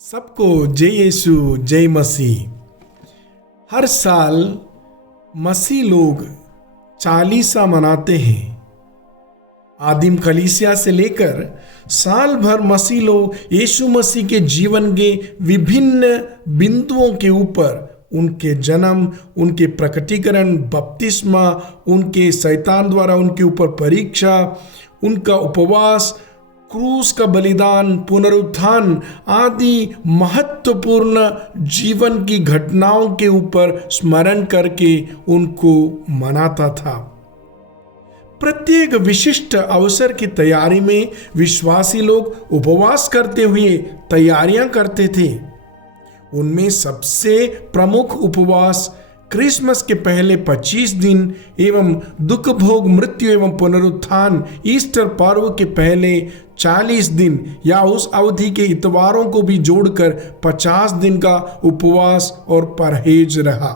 सबको जय यीशु जय मसीह। हर साल मसीह लोग चालीसा मनाते हैं। आदिम कलीसिया से लेकर साल भर मसीह लोग यीशु मसीह के जीवन के विभिन्न बिंदुओं के ऊपर उनके जन्म, उनके प्रकटीकरण, बपतिस्मा, उनके शैतान द्वारा उनके ऊपर परीक्षा, उनका उपवास, क्रूस का बलिदान, पुनरुत्थान आदि महत्वपूर्ण जीवन की घटनाओं के ऊपर स्मरण करके उनको मनाता था। प्रत्येक विशिष्ट अवसर की तैयारी में विश्वासी लोग उपवास करते हुए तैयारियां करते थे। उनमें सबसे प्रमुख उपवास क्रिसमस के पहले 25 दिन एवं दुख भोग, मृत्यु एवं पुनरुत्थान, ईस्टर पर्व के पहले 40 दिन या उस अवधि के इतवारों को भी जोड़कर 50 दिन का उपवास और परहेज रहा।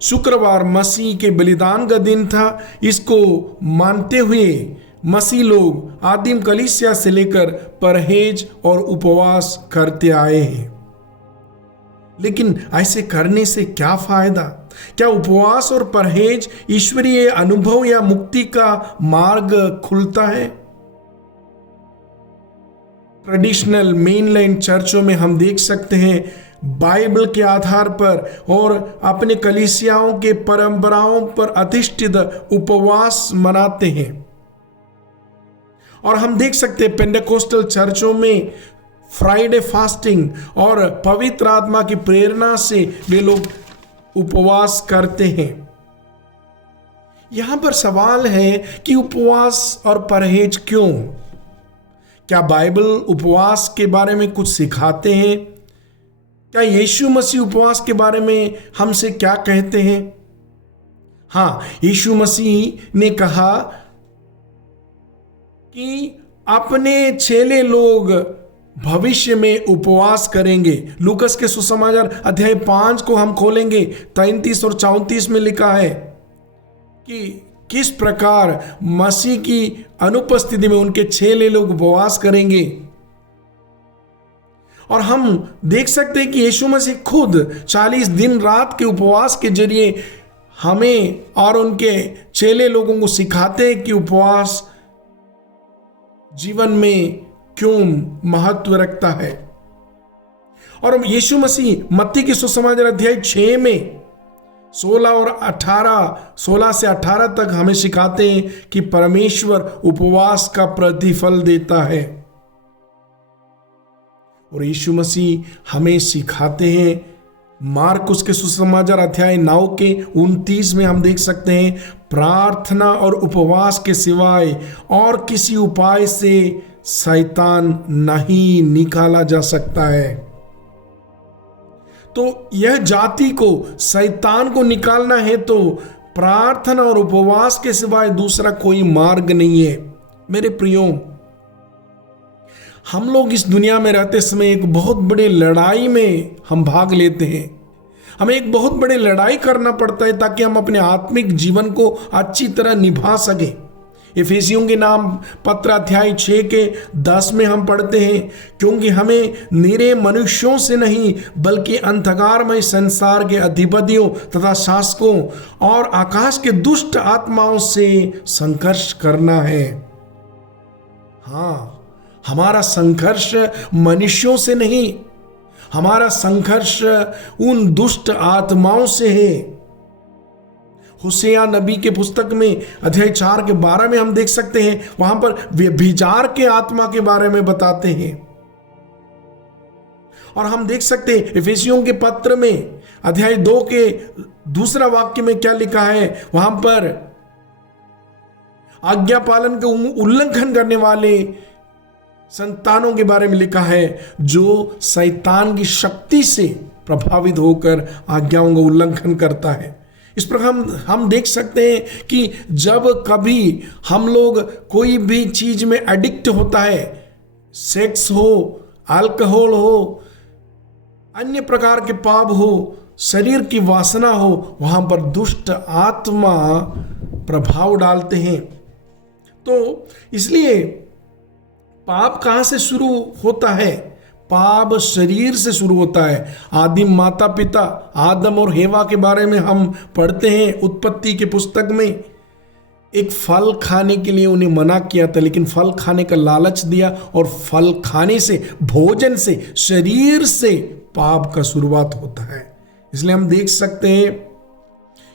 शुक्रवार मसीह के बलिदान का दिन था। इसको मानते हुए मसीह लोग आदिम कलीसिया से लेकर परहेज और उपवास करते आए हैं। लेकिन ऐसे करने से क्या फायदा? क्या उपवास और परहेज ईश्वरीय अनुभव या मुक्ति का मार्ग खुलता है? ट्रेडिशनल मेनलाइन चर्चों में हम देख सकते हैं बाइबल के आधार पर और अपने कलीसियाओं के परंपराओं पर अधिष्ठित उपवास मनाते हैं। और हम देख सकते हैं पेंटेकोस्टल चर्चों में फ्राइडे फास्टिंग और पवित्र आत्मा की प्रेरणा से वे लोग उपवास करते हैं। यहां पर सवाल है कि उपवास और परहेज क्यों? क्या बाइबल उपवास के बारे में कुछ सिखाते हैं? क्या यीशु मसीह उपवास के बारे में हमसे क्या कहते हैं? हाँ, यीशु मसीह ने कहा कि अपने चेले लोग भविष्य में उपवास करेंगे। लूकस के सुसमाचार अध्याय 5 को हम खोलेंगे, 33 और 34 में लिखा है कि किस प्रकार मसीह की अनुपस्थिति में उनके चेले लोग उपवास करेंगे। और हम देख सकते हैं कि यीशु मसीह खुद 40 दिन रात के उपवास के जरिए हमें और उनके चेले लोगों को सिखाते हैं कि उपवास जीवन में क्यों महत्व रखता है। और यीशु मसीह मत्ती के सुसमाचार अध्याय 6 में 16 से 18 तक हमें सिखाते हैं कि परमेश्वर उपवास का प्रतिफल देता है। और यीशु मसीह हमें सिखाते हैं मार्कुस के सुसमाचार अध्याय 9 के 29 में हम देख सकते हैं, प्रार्थना और उपवास के सिवाय और किसी उपाय से शैतान नहीं निकाला जा सकता है। तो यह जाति को, शैतान को निकालना है तो प्रार्थना और उपवास के सिवाय दूसरा कोई मार्ग नहीं है। मेरे प्रियो, हम लोग इस दुनिया में रहते समय एक बहुत बड़े लड़ाई में हम भाग लेते हैं। हमें एक बहुत बड़े लड़ाई करना पड़ता है ताकि हम अपने आत्मिक जीवन को अच्छी तरह निभा सकें। इफिसियों के नाम पत्र अध्याय 6 के 10 में हम पढ़ते हैं, क्योंकि हमें निरे मनुष्यों से नहीं बल्कि अंधकारमय संसार के अधिपतियों तथा शासकों और आकाश के दुष्ट आत्माओं से संघर्ष करना है। हाँ, हमारा संघर्ष मनुष्यों से नहीं, हमारा संघर्ष उन दुष्ट आत्माओं से है। होशेया नबी के पुस्तक में अध्याय 4 के 12 में हम देख सकते हैं, वहां पर व्यभिचार के आत्मा के बारे में बताते हैं। और हम देख सकते हैं इफिसियों के पत्र में अध्याय 2 के दूसरा वाक्य में क्या लिखा है, वहां पर आज्ञा पालन का उल्लंघन करने वाले संतानों के बारे में लिखा है, जो शैतान की शक्ति से प्रभावित होकर आज्ञाओं का उल्लंघन करता है। इस प्रकार हम देख सकते हैं कि जब कभी हम लोग कोई भी चीज में एडिक्ट होता है, सेक्स हो, अल्कोहल हो, अन्य प्रकार के पाप हो, शरीर की वासना हो, वहां पर दुष्ट आत्मा प्रभाव डालते हैं। तो इसलिए पाप कहां से शुरू होता है? पाप शरीर से शुरू होता है। आदिम माता पिता आदम और हेवा के बारे में हम पढ़ते हैं उत्पत्ति के पुस्तक में। एक फल खाने के लिए उन्हें मना किया था, लेकिन फल खाने का लालच दिया और फल खाने से, भोजन से, शरीर से पाप का शुरुआत होता है। इसलिए हम देख सकते हैं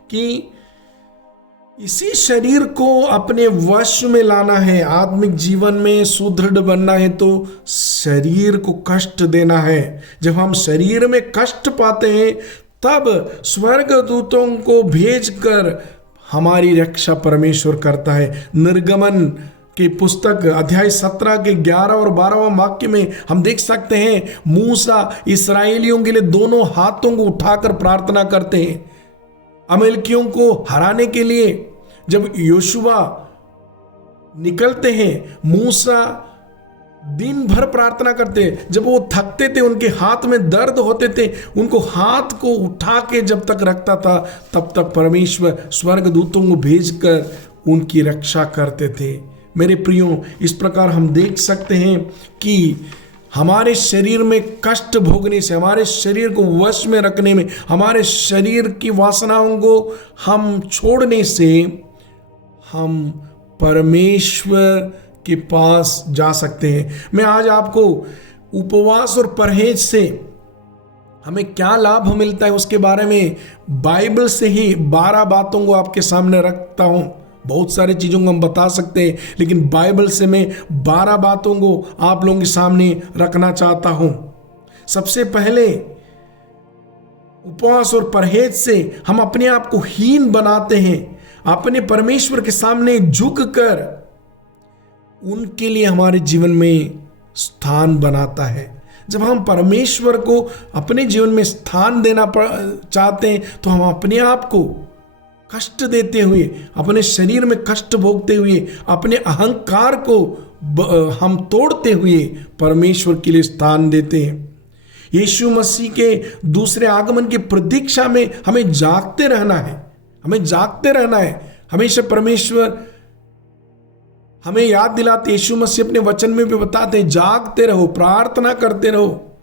कि इसी शरीर को अपने वश में लाना है। आत्मिक जीवन में सुदृढ़ बनना है तो शरीर को कष्ट देना है। जब हम शरीर में कष्ट पाते हैं तब स्वर्गदूतों को भेजकर हमारी रक्षा परमेश्वर करता है। निर्गमन की पुस्तक अध्याय 17 के 11 और 12वां वाक्य में हम देख सकते हैं मूसा इस्राएलियों के लिए दोनों हाथों को उठाकर प्रार्थना करते हैं अमालेकियों को हराने के लिए। जब योशुआ निकलते हैं, मूसा दिन भर प्रार्थना करते हैं। जब वो थकते थे, उनके हाथ में दर्द होते थे, उनको हाथ को उठा के जब तक रखता था तब तक परमेश्वर स्वर्गदूतों को भेजकर उनकी रक्षा करते थे। मेरे प्रियो, इस प्रकार हम देख सकते हैं कि हमारे शरीर में कष्ट भोगने से, हमारे शरीर को वश में रखने में, हमारे शरीर की वासनाओं को हम छोड़ने से हम परमेश्वर के पास जा सकते हैं। मैं आज आपको उपवास और परहेज से हमें क्या लाभ मिलता है उसके बारे में बाइबल से ही 12 बातों को आपके सामने रखता हूं। बहुत सारी चीज़ों को हम बता सकते हैं, लेकिन बाइबल से मैं 12 बातों को आप लोगों के सामने रखना चाहता हूं। सबसे पहले, उपवास और परहेज से हम अपने आप को हीन बनाते हैं, अपने परमेश्वर के सामने झुककर उनके लिए हमारे जीवन में स्थान बनाता है। जब हम परमेश्वर को अपने जीवन में स्थान देना चाहते हैं तो हम अपने आप को कष्ट देते हुए, अपने शरीर में कष्ट भोगते हुए, अपने अहंकार को हम तोड़ते हुए परमेश्वर के लिए स्थान देते हैं। यीशु मसीह के दूसरे आगमन की प्रतीक्षा में हमें जागते रहना है, हमें जागते रहना है। हमेशा परमेश्वर हमें याद दिलाते, यीशु मसीह अपने वचन में भी बताते हैं, जागते रहो, प्रार्थना करते रहो।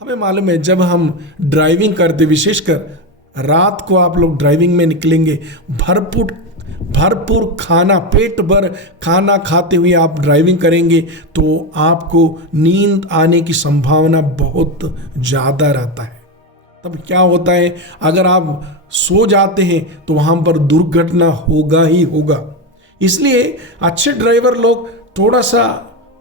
हमें मालूम है जब हम ड्राइविंग करते, विशेषकर रात को आप लोग ड्राइविंग में निकलेंगे, भरपूर खाना, पेट भर खाना खाते हुए आप ड्राइविंग करेंगे तो आपको नींद आने की संभावना बहुत ज़्यादा रहता है। तब क्या होता है, अगर आप सो जाते हैं तो वहाँ पर दुर्घटना होगा ही होगा। इसलिए अच्छे ड्राइवर लोग थोड़ा सा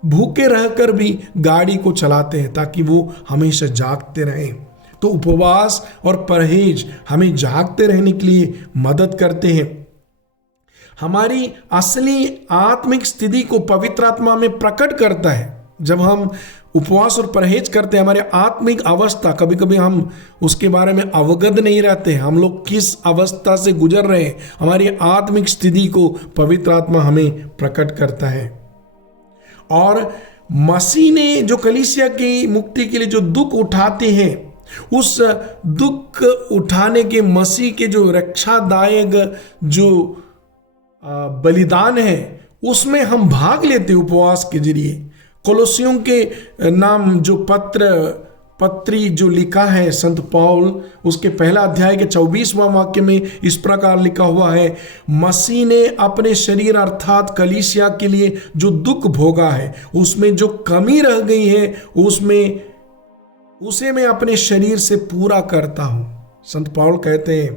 भूखे रहकर भी गाड़ी को चलाते हैं ताकि वो हमेशा जागते रहें। तो उपवास और परहेज हमें जागते रहने के लिए मदद करते हैं। हमारी असली आत्मिक स्थिति को पवित्र आत्मा में प्रकट करता है। जब हम उपवास और परहेज करते हैं, हमारी आत्मिक अवस्था, कभी कभी हम उसके बारे में अवगत नहीं रहते, हम लोग किस अवस्था से गुजर रहे हैं, हमारी आत्मिक स्थिति को पवित्र आत्मा हमें प्रकट करता है। और मसीह ने जो कलीसिया की मुक्ति के लिए जो दुख उठाते हैं, उस दुख उठाने के मसीह के जो रक्षादायक जो बलिदान है उसमें हम भाग लेते उपवास के जरिए। कोलोसियों के नाम जो पत्री जो लिखा है संत पौल, उसके पहला अध्याय के 24वां वाक्य में इस प्रकार लिखा हुआ है, मसीह ने अपने शरीर अर्थात कलीसिया के लिए जो दुख भोगा है, उसमें जो कमी रह गई है उसे मैं अपने शरीर से पूरा करता हूं। संत पौल कहते हैं,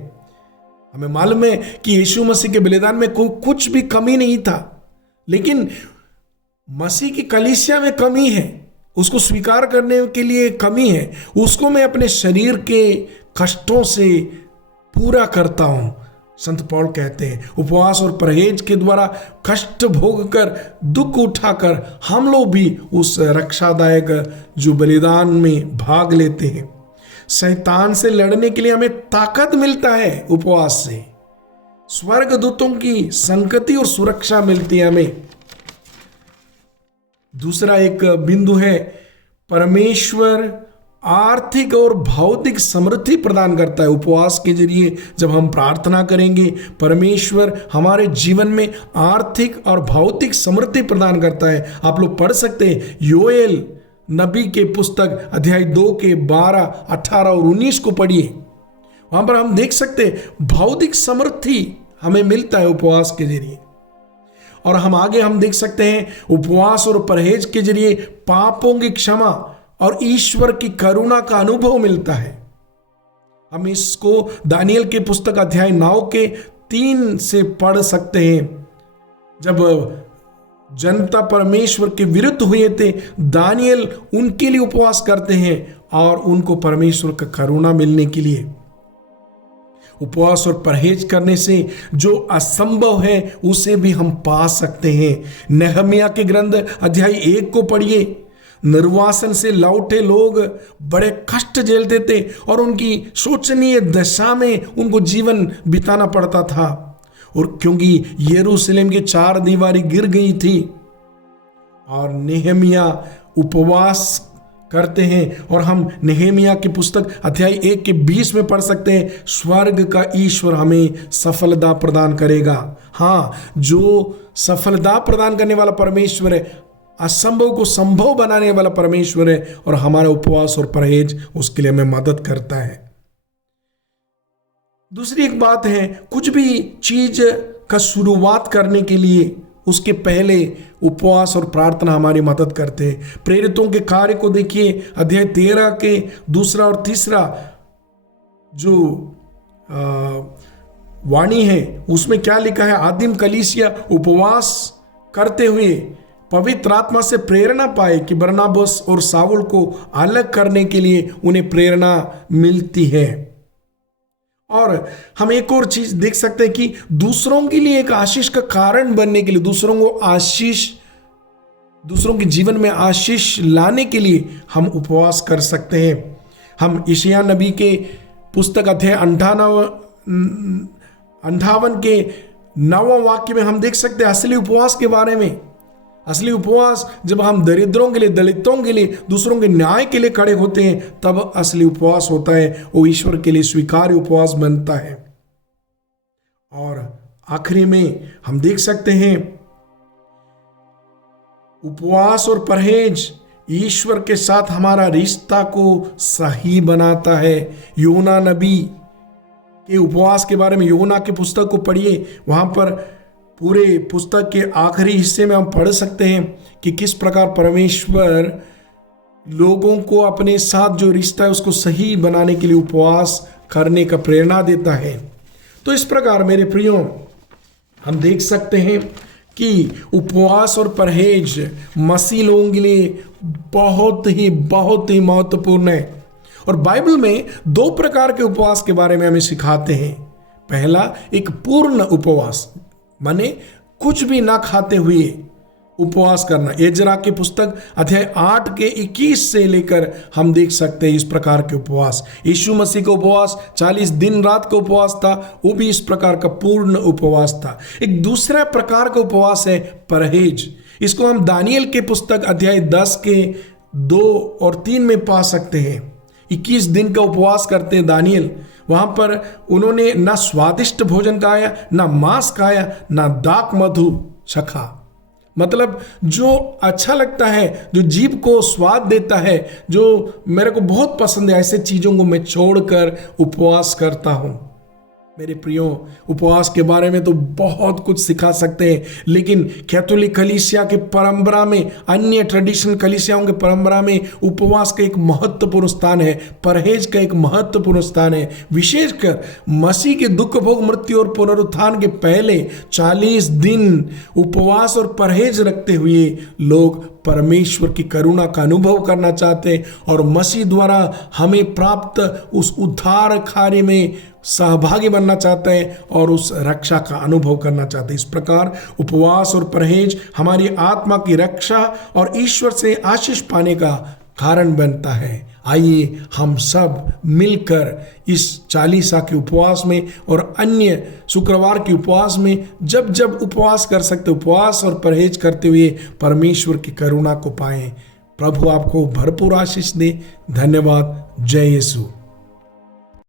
हमें मालूम है कि यीशु मसीह के बलिदान में कुछ भी कमी नहीं था, लेकिन मसीह की कलीसिया में कमी है, उसको स्वीकार करने के लिए कमी है, उसको मैं अपने शरीर के कष्टों से पूरा करता हूं। संत पौल कहते हैं उपवास और परहेज के द्वारा कष्ट भोग कर, दुख उठाकर हम लोग भी उस रक्षादायक जो बलिदान में भाग लेते हैं। शैतान से लड़ने के लिए हमें ताकत मिलता है उपवास से, स्वर्गदूतों की संगति और सुरक्षा मिलती है हमें। दूसरा एक बिंदु है, परमेश्वर आर्थिक और भौतिक समृद्धि प्रदान करता है। उपवास के जरिए जब हम प्रार्थना करेंगे, परमेश्वर हमारे जीवन में आर्थिक और भौतिक समृद्धि प्रदान करता है। आप लोग पढ़ सकते हैं योएल नबी के पुस्तक अध्याय 2 के 12, 18 और 19 को पढ़िए। वहां पर हम देख सकते हैं भौतिक समृद्धि हमें मिलता है उपवास के जरिए। और हम आगे हम देख सकते हैं उपवास और परहेज के जरिए पापों की क्षमा और ईश्वर की करुणा का अनुभव मिलता है। हम इसको दानियल के पुस्तक अध्याय 9 के 3 से पढ़ सकते हैं। जब जनता परमेश्वर के विरुद्ध हुए थे, दानियल उनके लिए उपवास करते हैं और उनको परमेश्वर का करुणा मिलने के लिए। उपवास और परहेज करने से जो असंभव है उसे भी हम पा सकते हैं। नहम्याह के ग्रंथ अध्याय 1 को पढ़िए। निर्वासन से लौटे लोग बड़े कष्ट झेलते थे और उनकी शोचनीय दशा में उनको जीवन बिताना पड़ता था। और क्योंकि यरूशलेम की 4 दीवारी गिर गई थी, और नहम्याह उपवास करते हैं। और हम नहम्याह की पुस्तक अध्याय 1 के 20 में पढ़ सकते हैं, स्वर्ग का ईश्वर हमें सफलता प्रदान करेगा। हाँ, जो सफलता प्रदान करने वाला परमेश्वर है, असंभव को संभव बनाने वाला परमेश्वर है, और हमारा उपवास और परहेज उसके लिए हमें मदद करता है। दूसरी एक बात है, कुछ भी चीज का शुरुआत करने के लिए उसके पहले उपवास और प्रार्थना हमारी मदद करते हैं। प्रेरितों के कार्य को देखिए, अध्याय 13 के 2 और 3 जो वाणी है उसमें क्या लिखा है? आदिम कलीसिया उपवास करते हुए पवित्र आत्मा से प्रेरणा पाए कि बरनबास और शाऊल को अलग करने के लिए उन्हें प्रेरणा मिलती है। और हम एक और चीज देख सकते हैं कि दूसरों के लिए एक आशीष का कारण बनने के लिए, दूसरों के जीवन में आशीष लाने के लिए हम उपवास कर सकते हैं। हम यशायाह नबी के पुस्तक अध्याय 58 के 9वें वाक्य में हम देख सकते हैं असली उपवास के बारे में। असली उपवास जब हम दरिद्रों के लिए, दलितों के लिए, दूसरों के न्याय के लिए खड़े होते हैं, तब असली उपवास होता है। वो ईश्वर के लिए स्वीकार्य उपवास बनता है। और आखिरी में हम देख सकते हैं उपवास और परहेज ईश्वर के साथ हमारा रिश्ता को सही बनाता है। योना नबी के उपवास के बारे में योना की पुस्तक को पढ़िए। वहां पर पूरे पुस्तक के आखिरी हिस्से में हम पढ़ सकते हैं कि किस प्रकार परमेश्वर लोगों को अपने साथ जो रिश्ता है उसको सही बनाने के लिए उपवास करने का प्रेरणा देता है। तो इस प्रकार मेरे प्रियो, हम देख सकते हैं कि उपवास और परहेज मसीह लोगों के लिए बहुत ही महत्वपूर्ण है। और बाइबल में 2 प्रकार के उपवास के बारे में हमें सिखाते हैं। पहला, एक पूर्ण उपवास, माने कुछ भी ना खाते हुए उपवास करना। एजरा की पुस्तक अध्याय 8 के 21 से लेकर हम देख सकते हैं इस प्रकार के उपवास। यीशु मसीह का उपवास 40 दिन रात का उपवास था, वो भी इस प्रकार का पूर्ण उपवास था। एक दूसरा प्रकार का उपवास है परहेज। इसको हम दानियल के पुस्तक अध्याय 10 के 2 और 3 में पा सकते हैं। 21 दिन का उपवास करते हैं दानियल। वहां पर उन्होंने ना स्वादिष्ट भोजन खाया, ना मांस खाया, ना दाक मधु चखा। मतलब जो अच्छा लगता है, जो जीभ को स्वाद देता है, जो मेरे को बहुत पसंद है, ऐसे चीजों को मैं छोड़कर उपवास करता हूं। मेरे प्रियो, उपवास के बारे में तो बहुत कुछ सिखा सकते हैं, लेकिन कैथोलिक कलीसिया के परंपरा में, अन्य ट्रेडिशनल कलीसियाओं के परंपरा में उपवास का एक महत्वपूर्ण स्थान है, परहेज का एक महत्वपूर्ण स्थान है। विशेषकर मसीह के दुख भोग, मृत्यु और पुनरुत्थान के पहले 40 दिन उपवास और परहेज रखते हुए लोग परमेश्वर की करुणा का अनुभव करना चाहते हैं और मसीह द्वारा हमें प्राप्त उस उद्धार कार्य में सहभागी बनना चाहते हैं और उस रक्षा का अनुभव करना चाहते हैं। इस प्रकार उपवास और परहेज हमारी आत्मा की रक्षा और ईश्वर से आशीष पाने का कारण बनता है। आइए हम सब मिलकर इस चालीसा के उपवास में और अन्य शुक्रवार के उपवास में जब जब उपवास कर सकते, उपवास और परहेज करते हुए परमेश्वर की करुणा को पाएं। प्रभु आपको भरपूर आशीष दे। धन्यवाद। जय यीशु।